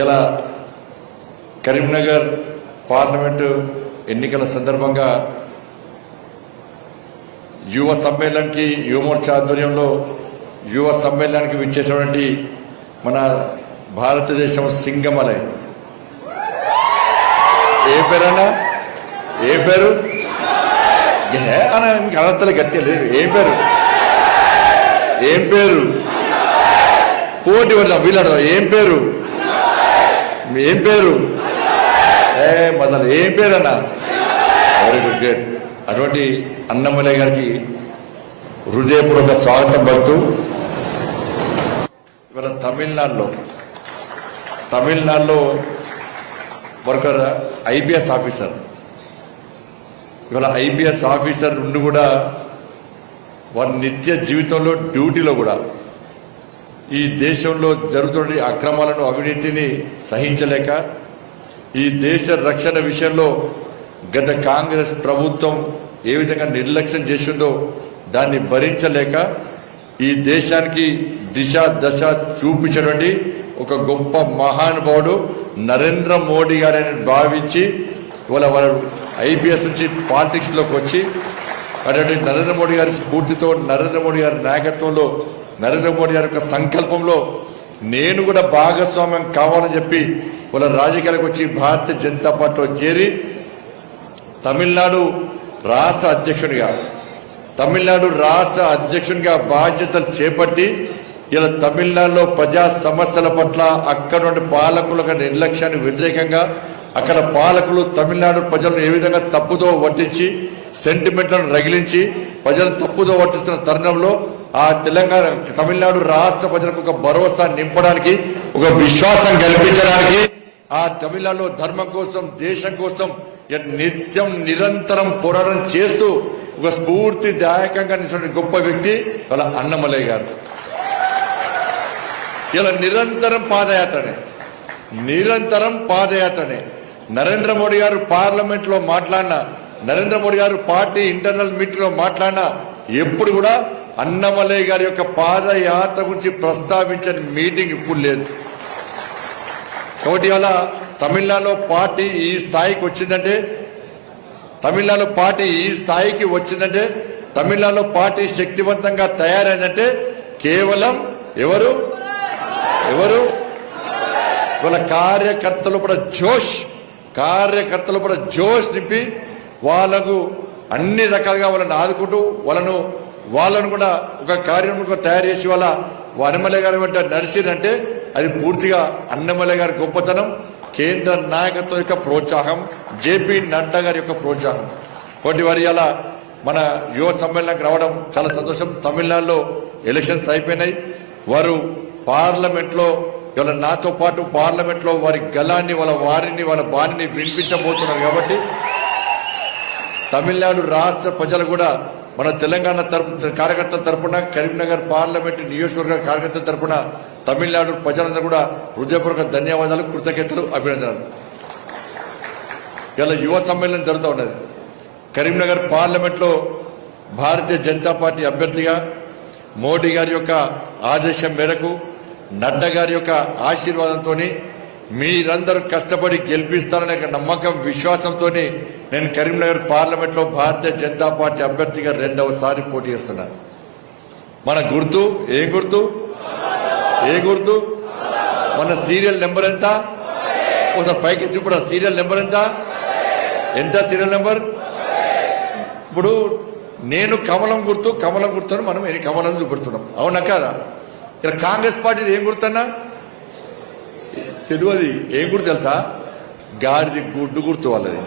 ఇలా కరీంనగర్ పార్లమెంటు ఎన్నికల సందర్భంగా యువ సమ్మేళనానికి యువమోర్చా ఆధ్వర్యంలో యువ సమ్మేళనానికి విచ్చేసినటువంటి మన భారతదేశం సింగమలై ఏ పేరన్నా ఏ పేరు అని అనస్తలే గట్టి లేదు ఏం పేరు పోటీ వద్దాం వీళ్ళడదాం ఏం పేరు మొదలు ఏం పేరు అన్న వెరీ గుడ్ గ్రేట్ అటువంటి అన్నమలై గారికి హృదయపూర్వక స్వాగతం పలుకుతూ ఇవాళ తమిళనాడులో మరొక ఐపీఎస్ ఆఫీసర్ ఇవాళ ఐపీఎస్ ఆఫీసర్ నుండి కూడా వారి నిత్య జీవితంలో డ్యూటీలో కూడా ఈ దేశంలో జరుగుతున్న అక్రమాలను అవినీతిని సహించలేక ఈ దేశ రక్షణ విషయంలో గత కాంగ్రెస్ ప్రభుత్వం ఏ విధంగా నిర్లక్ష్యం చేసిందో దాన్ని భరించలేక ఈ దేశానికి దిశ దశ చూపించినటువంటి ఒక గొప్ప మహానుభావుడు నరేంద్ర మోడీ గారిని భావించి ఇవాళ వారు ఐపీఎస్ నుంచి పాలిటిక్స్ లోకి వచ్చి అటువంటి నరేంద్ర మోడీ గారి స్ఫూర్తితో నరేంద్ర మోడీ గారి నాయకత్వంలో నరేంద్ర మోడీ గారి యొక్క సంకల్పంలో నేను కూడా భాగస్వామ్యం కావాలని చెప్పి వాళ్ళ రాజకీయాలకు వచ్చి భారతీయ జనతా పార్టీలో చేరి తమిళనాడు రాష్ట్ర అధ్యక్షునిగా బాధ్యతలు చేపట్టి ఇలా తమిళనాడులో ప్రజా సమస్యల పట్ల అక్కడ నుండి పాలకుల నిర్లక్ష్యానికి వ్యతిరేకంగా అక్కడ పాలకులు తమిళనాడు ప్రజలను ఏ విధంగా తప్పుదో పట్టించి సెంటిమెంట్లను రగిలించి ప్రజలను తప్పుదో పట్టిస్తున్న తరుణంలో ఆ తమిళనాడు రాష్ట్ర ప్రజలకు ఒక భరోసా నింపడానికి ఒక విశ్వాసం కల్పించడానికి ఆ తమిళనాడులో ధర్మం కోసం దేశం కోసం నిత్యం నిరంతరం పోరాటం చేస్తూ ఒక స్ఫూర్తిదాయకంగా నిలిచిన గొప్ప వ్యక్తి వాళ్ళ అన్నమలై గారు. ఇలా నిరంతరం పాదయాత్రనే నరేంద్ర మోడీ గారు పార్లమెంట్ లో మాట్లాడినా నరేంద్ర మోడీ గారు పార్టీ ఇంటర్నల్ మీటింగ్ లో మాట్లాడినా ఎప్పుడు కూడా అన్నమలై గారి యొక్క పాదయాత్ర గురించి ప్రస్తావించని మీటింగ్ ఇప్పుడు లేదు. కాబట్టి ఇవాళ తమిళనాడులో పార్టీ ఈ స్థాయికి వచ్చిందంటే తమిళనాడులో పార్టీ శక్తివంతంగా తయారైందంటే కేవలం ఎవరు వాళ్ళ కార్యకర్తలు కూడా జోష్ నింపి వాళ్ళకు అన్ని రకాలుగా వాళ్ళని ఆదుకుంటూ వాళ్ళను కూడా ఒక కార్యక్రమం తయారు చేసి వాళ్ళ అన్నమలై గారి వెంట నడిచిందంటే అది పూర్తిగా అన్నమలై గారి గొప్పతనం, కేంద్ర నాయకత్వం యొక్క ప్రోత్సాహం, జేపీ నడ్డా గారి యొక్క ప్రోత్సాహం. కాబట్టి వారి అలా మన యువ సమ్మేళనానికి రావడం చాలా సంతోషం. తమిళనాడులో ఎలక్షన్స్ అయిపోయినాయి. వారు పార్లమెంట్ లో ఇవాళ నాతో పాటు పార్లమెంట్ లో వారి గలాన్ని వాళ్ళ బాణిని వినిపించబోతున్నారు. కాబట్టి తమిళనాడు రాష్ట్ర ప్రజలు కూడా మన తెలంగాణ కార్యకర్తల తరపున కరీంనగర్ పార్లమెంటు నియోజకవర్గ కార్యకర్తల తరపున తమిళనాడు ప్రజలందరూ కూడా హృదయపూర్వక ధన్యవాదాలు, కృతజ్ఞతలు, అభినందనలు. ఇలా యువ సమ్మేళనం జరుగుతూ ఉన్నది. కరీంనగర్ పార్లమెంట్ లో భారతీయ జనతా పార్టీ అభ్యర్థిగా మోడీ గారి యొక్క ఆదేశం మేరకు నడ్డా గారి యొక్క ఆశీర్వాదంతో మీరందరూ కష్టపడి గెలిపిస్తారనే నమ్మకం విశ్వాసంతో నేను కరీంనగర్ పార్లమెంట్ లో భారతీయ జనతా పార్టీ అభ్యర్థిగా రెండవసారి పోటీ చేస్తున్నాను. మన గుర్తు ఏ గుర్తు మన సీరియల్ నెంబర్ ఎంత? ఒకసారి పైకి చూపడా సీరియల్ నెంబర్ ఎంత సీరియల్ నెంబర్? ఇప్పుడు నేను కమలం గుర్తును మనం కమలం చూపెడుతున్నాం, అవునా కాదా? ఇక్కడ కాంగ్రెస్ పార్టీ ఏం గుర్తన్నా తెలియదు. ఏం గుర్తు తెలుసా? గాడిది గుడ్డు గుర్తు వాళ్ళది.